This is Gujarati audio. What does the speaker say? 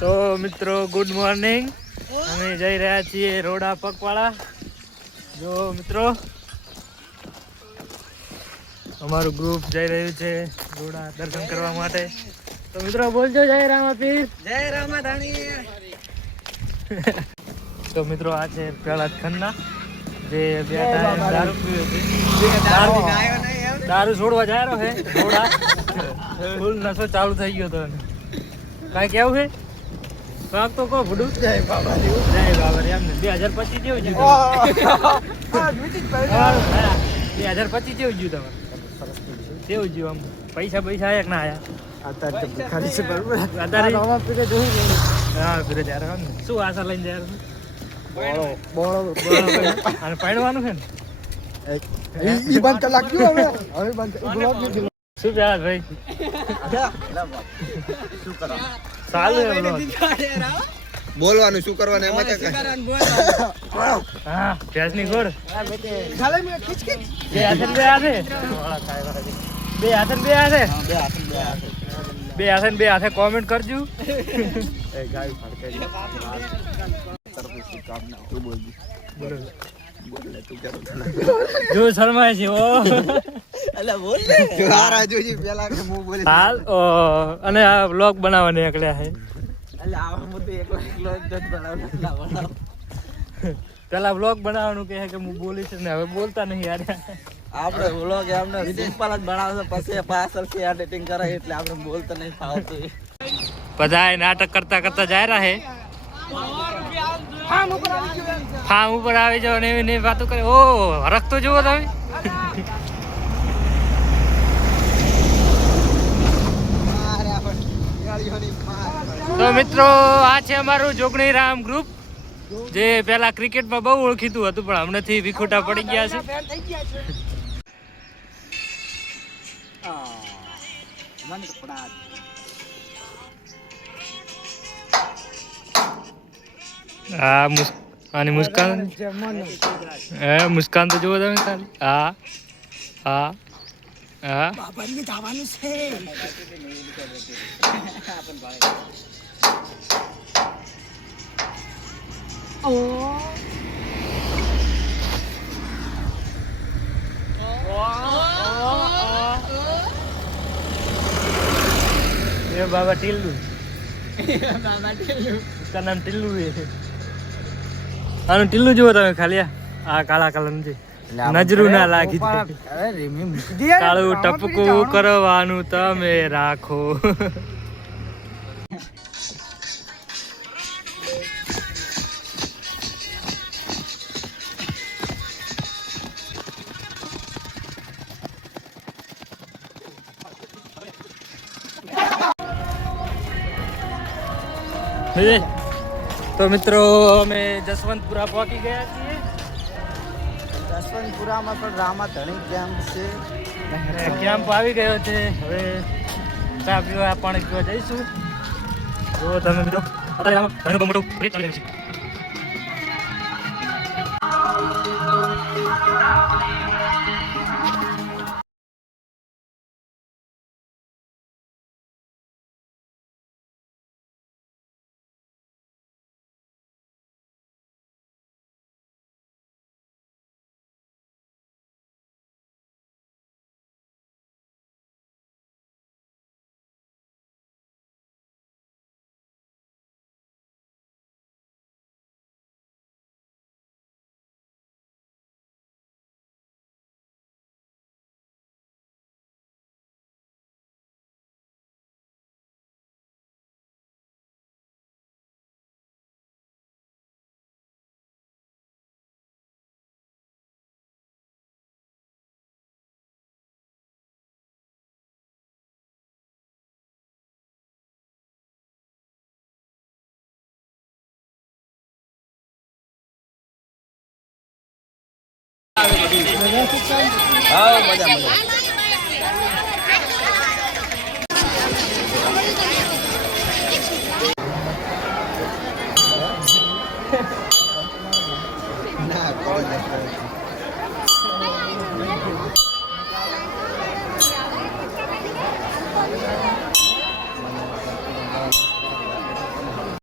તો મિત્રો ગુડ મોર્નિંગ. અમે જઈ રહ્યા છીએ રોડા પગવાળા. જો મિત્રો અમારું ગ્રુપ જઈ રહ્યું છે રોડા દર્શન કરવા માટે. તો મિત્રો બોલજો જય રામાપીર, જય રામાધાણી. તો મિત્રો આ છે પ્રહલાદ ખન્ના જે બે દારૂ પીવે છે. દારૂ છોડવા જાય રહ્યો છે રોડા. ફૂલ નશો ચાલુ થઈ ગયો તો કાંઈ કેવું છે કાંક તો કહો ભૂડું. જય બાબા એમ ને 2025 જેવું જ્યું 2025 જેવું જ્યું તમારે કેવું જ્યું આમ પૈસા આયા કે ના આયા અત્યારે હા ફિરે જાય ને શું આશા લઈને જાય અને પાડવાનું છે ને ઈ બંધ કલાક ગયો હવે બંધ શું પ્યાર ભાઈ શું કરો ચાલુ બોલવાનું શું કરવાનું એમાં હા ભેંસની ગોળ ચાલે મે ખીચ ખીચ બે હાથે બે હાથે કોમેન્ટ કરજો. એ ગાય ફડકે જો શર્માય છે ઓ અલા બોલ ને હારા જોજી પેલા કે હું બોલી હાલ અને આ વ્લોગ બનાવવા નીકળ્યા છે. અલા આ હું તો એકલો જ બનાવવાનો પેલા વ્લોગ બનાવવાનું કહે કે હું બોલીશ ને હવે બોલતા નહીં યાર. આપણે વ્લોગ એમને સિમ્પલ જ બનાવશે પછી પાછળથી એડિટિંગ કરે એટલે આપણે બોલતા નહીં ફાવતું. બધા નાટક કરતા કરતા જાય રહ્યા હે. ફાર્મ ઉપર આવી જાવ ને એવી વાતો કરે. ઓ હરખ તો જુઓ તમે. તો મિત્રો આ છે અમારું જોગણી રામ ગ્રુપ જે પેલા ક્રિકેટમાં બહુ ઓળખીતું હતું પણ હમણાંથી વિખૂટા પડી ગયા છે. હા આની મુસ્કાન મુસ્કાન તો જુઓ તમે ખાલી. હા હા હા ये बाबा टिल्लू उसका नाम टिल्लू है. આનું ટિલ્લું જુઓ તમે ખાલી આ કાળા કલર છે નજરું ના લાગી કાળું ટપકું કરવાનું તમે રાખો. તો મિત્રો અમે જસવંતપુરા પહોંચી ગયા છીએ. જસવંતપુરામાં પણ રામાધણી કેમ્પ છે. કેમ્પ આવી ગયો છે. હવે ચા પીવા પાણી પીવા જઈશું. જો તમે મિત્રો ઘણું મોટું બ્રિજ ચાલી રહ્યું છે. હા મજા